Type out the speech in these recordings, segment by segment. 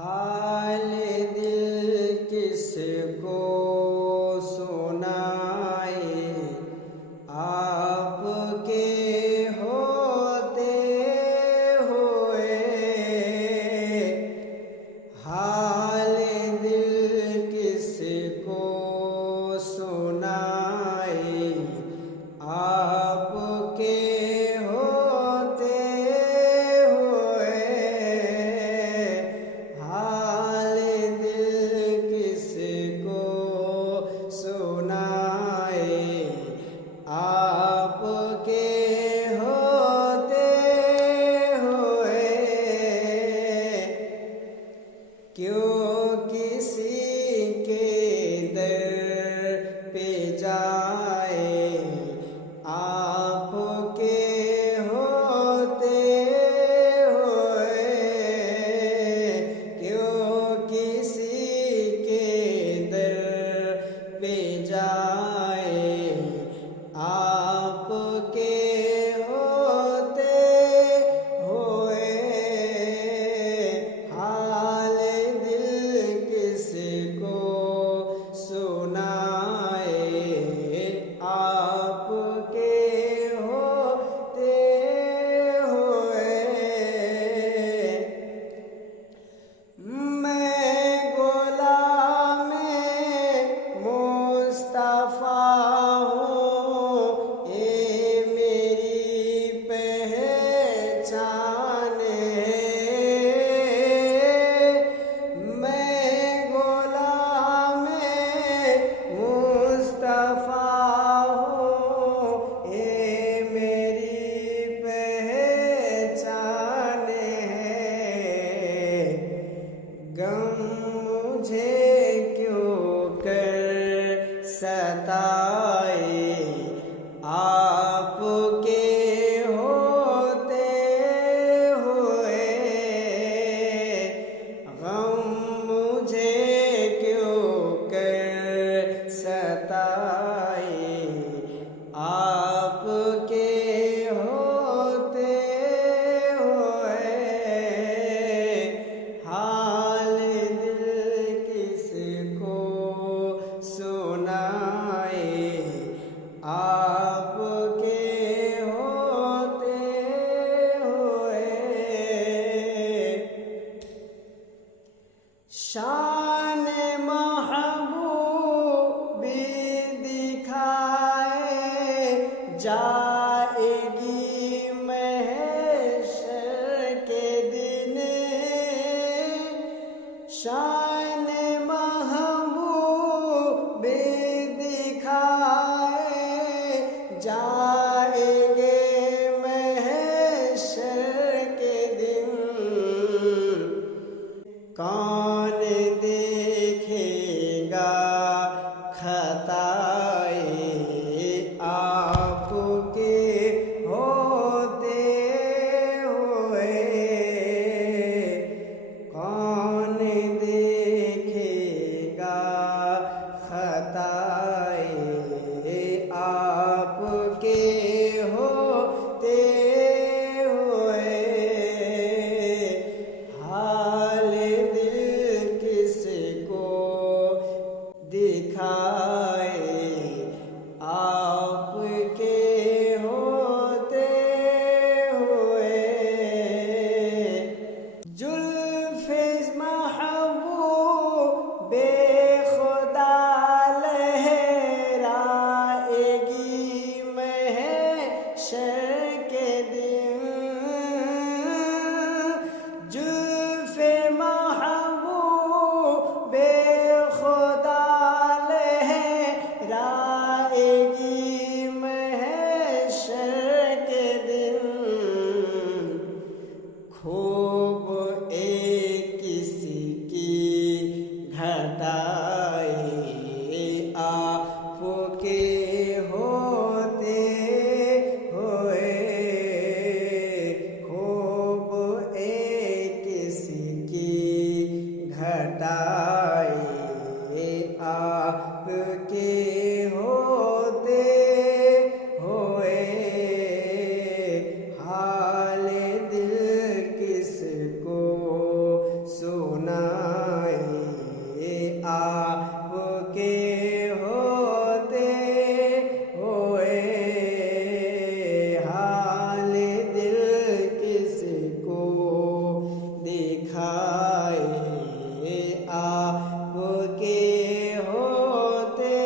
हाल दिल किसको सुनाए, आपके होते हुए। हाल दिल किसको सुनाए, आपके होते हुए। हाल दिल किसको सुनाए, आपके होते हुए। क्यों किसी के दर पे जाए, आपके होते हुए। क्यों किसी के दर पे जाए, आपके होते हुए। हाल दिल किसको सुनाए, आपके होते हुए। मैं गुलामे मुस्तफा हूँ, ये मेरी पहचान है। मैं गुलामे मुस्तफा हूँ, ये मेरी पहचान है। गम मुझे क्यों कर सताए, आपके होते हुए। गम मुझे क्यों कर सताए, आपके होते हुए। हाल दिल किसको सुनाए, आपके होते हुए। शान महबूबी दिखाए जाएगी महशर के दिन। शान महबूबी दिखाए जाएंगे महशर के दिन। कौन देखेगा खताए, आपके होते हुए। कौन देखेगा खताए, आपके होते हुए। हाल दिल किसको दिखाए, आपके होते हुए। जुल्फ़े महबूब बेखुदा लहराएगी महशर के दिन। जुल्फ़े महबूब बेखुदा लहराएगी महशर के दिन। खूब एक किसी की घटाए, आपके होते हुए। खूब एक किसी की घटाए, आपके होते हुए। हाल दिल किसको सुना दिखाए आपके होते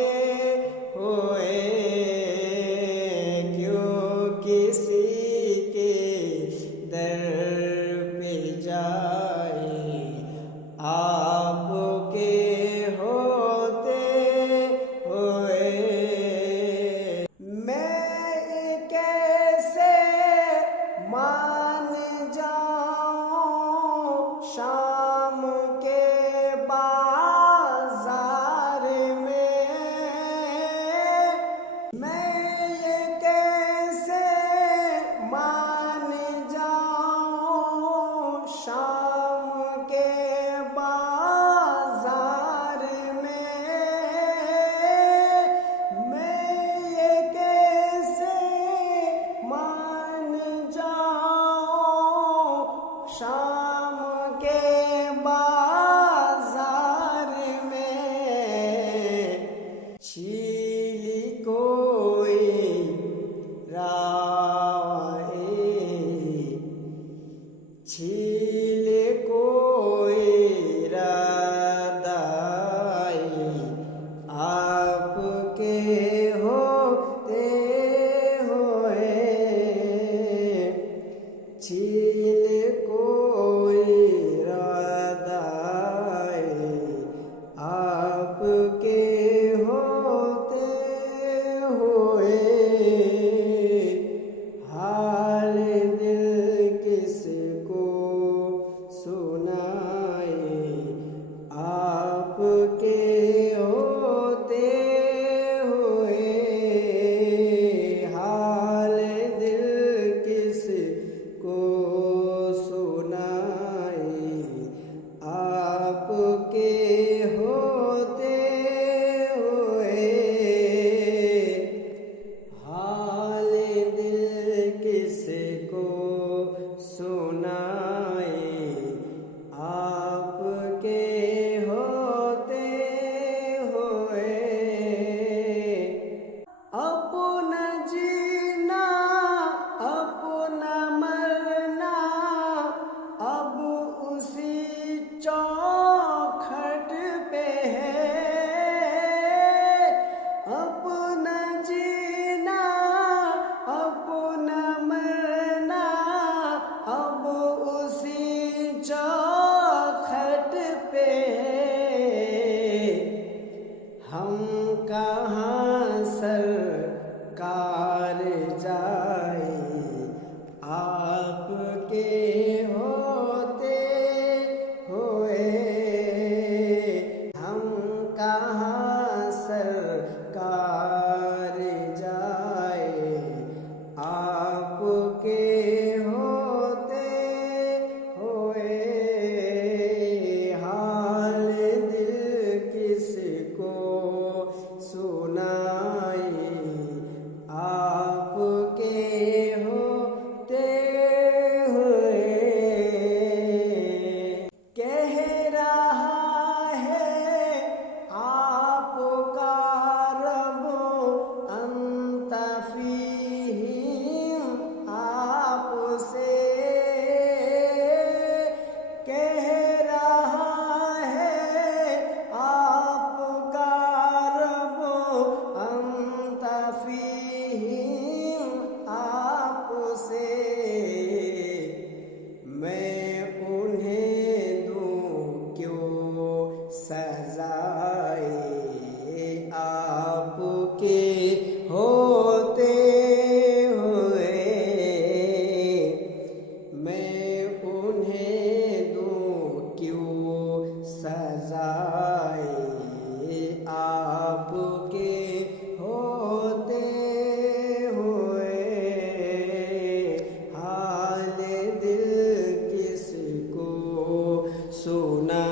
हुए क्यों किसी के दर पे जाए आपके होते हुए मैं कैसे मान जाऊं शाम के बाजार में मैं ये कैसे मान जाऊं शाम के बाजार में मैं ये कैसे मान जाऊं शाम के बाजार में छीली कोई राहे छील कोई रादाई आपके होते हुए छील कोई रादाई आपके होते हुए हाल दिल किसको सुनाए आपके होते हुए हाल दिल किसको सुनाए आपके होते हुए हाल दिल किसको सुनाए आपके होते हुए अपना जीना अपना मरना अब उसी चौखट पे है अपना जीना अपना मरना अब उसी चौखट पे है हम कहाँ सरकार जाए आपके होते हुए हम कहाँ सरकार जाए आपके होते हुए हाल दिल किसको सुनाए आपके होते हुए कह रहा है आपका रब अंत फीहिम आपसे कह रहा है आपका रब अंत फीहिम आपसे मैं उन्हें दूं क्यों सजाए आपके होते हुए मैं उन्हें दूं क्यों सजाए आपके होते हुए हाल दिल किसको सुना